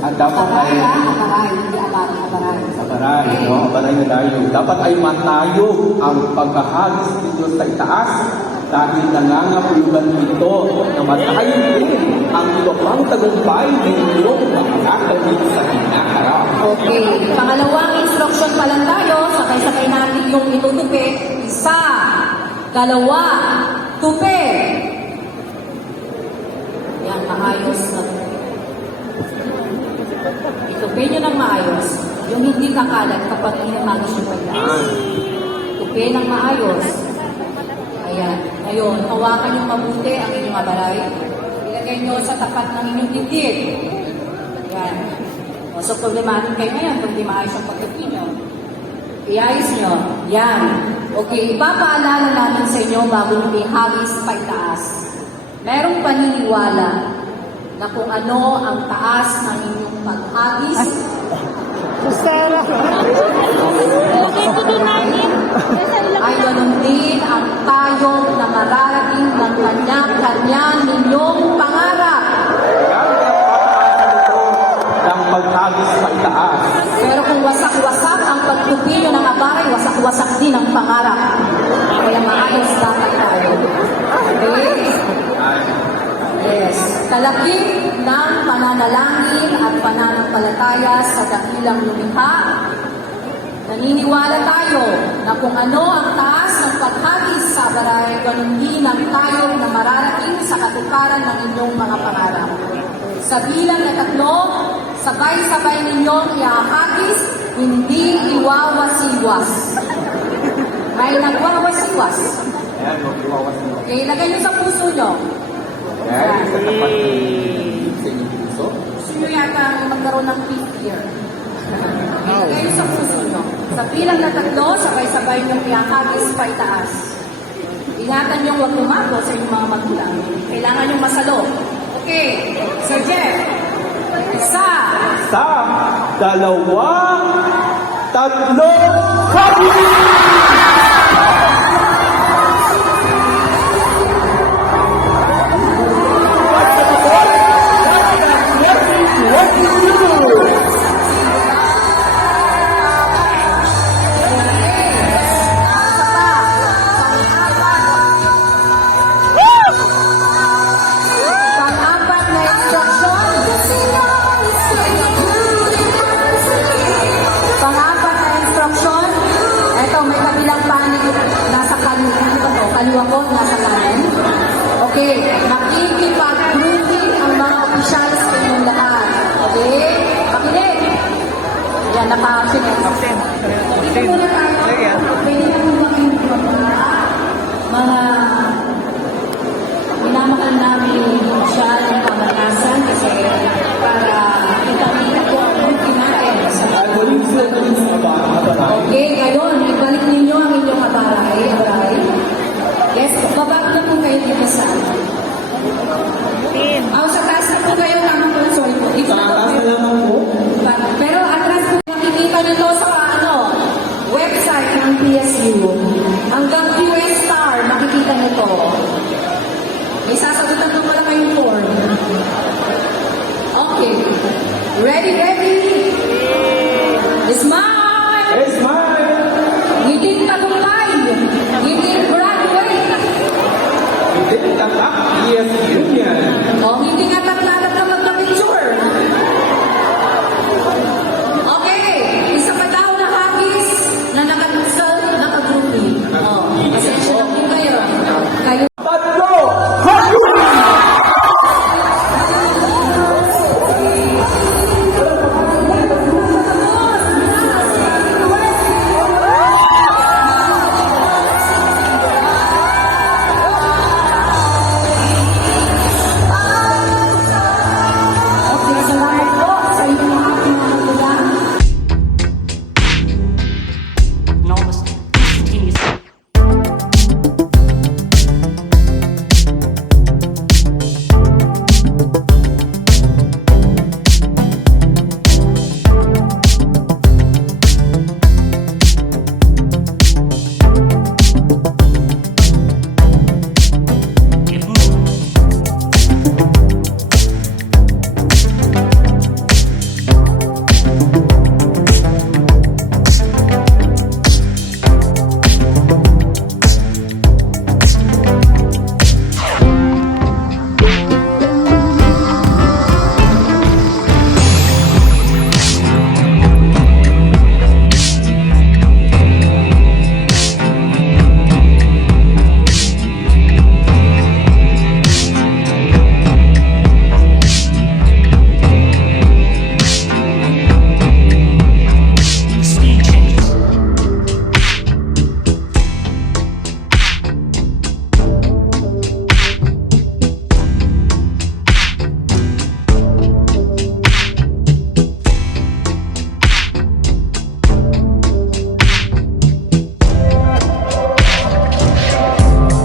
At dapat ay abaray, no? Abaray na tayo. Dapat ay matayo ang pagkahagis ninyo sa itaas dahil nangangapulugan ito na matayo din ang iba pang tagumpay ninyong makakawin sa hinaharap. Okay. Pangalawang instruction pa lang tayo. Sakay-sakay natin yung itutupi. Isa, dalawa, tupi. Yan, maayos na. Itupi nyo ng maayos. Yung hindi kakalat kapag inamagos yung pagkakas. Tupi ng maayos. Ayan. Ngayon, hawakan yung mabuti ang inyong abaray. Ilagay nyo sa tapat ng inyong dibdib. Ayan. So, problematic kayo ngayon kung di maayos ang pagtupi nyo. Iayos nyo. Yan. Okay, ipapaalala namin sa inyo bago nyo ihagis pa itaas. Merong paniniwala na kung ano ang taas ng inyong paghagis. Sarah. Ay ganun din ang tayong na mararating ng kanya-kanya ninyong pangarap. Ng paghagis pa itaas. Pero kung wasak-wasak ang pagtupi nyo ng abaray, wasak-wasak din ang pangarap. Kaya maayos dapat tayo. Okay? Yes. Kalakip ng pananalangin at pananampalataya sa dakilang lumikha. Naniniwala tayo na kung ano ang taas ng paghagis sa abaray, ganun din ang tayo na mararating sa katuparan ng inyong mga pangarap. Sa bilang na 3, sabay-sabay ninyong iahagis, hindi iwawasiwas. May nagwawasiwas. Ayan, mag-iwawasiwas. Okay, lagay nyo sa puso nyo. Ayan, sa tapat sa inyong puso. Gusto nyo yata magkaroon ng fifth year. Lagay nyo sa puso nyo. Sa bilang na 3, sabay-sabay nyong iahagis pa itaas. Ingatan nyo huwag tumago sa inyong mga magulang. Kailangan nyo masalo. Okay, Sir Jeff. Isa, dalawa, 3, hagis! pang-apat na instruction. Ito, may kabilang Ayan, naka-finish. Dito muna tayo. Pwede na po ba kayong mga minamahal namin siya ng pamatasan kasi para ipamita po ang buti natin sa At huling sila ng mga bahay. Okay, ngayon, ibalik ninyo ang inyong abaray. Yes, baba na po kayo dito sa sa taas na po kayo, tamang po, sorry po. Dito na po Taas kayo. na naman po. Pero atras po, makikita nyo to sa website ng PSU. Hanggang QS Star, makikita nyo to. May sasagutan ko pala kayong form. Okay. Ready, ready?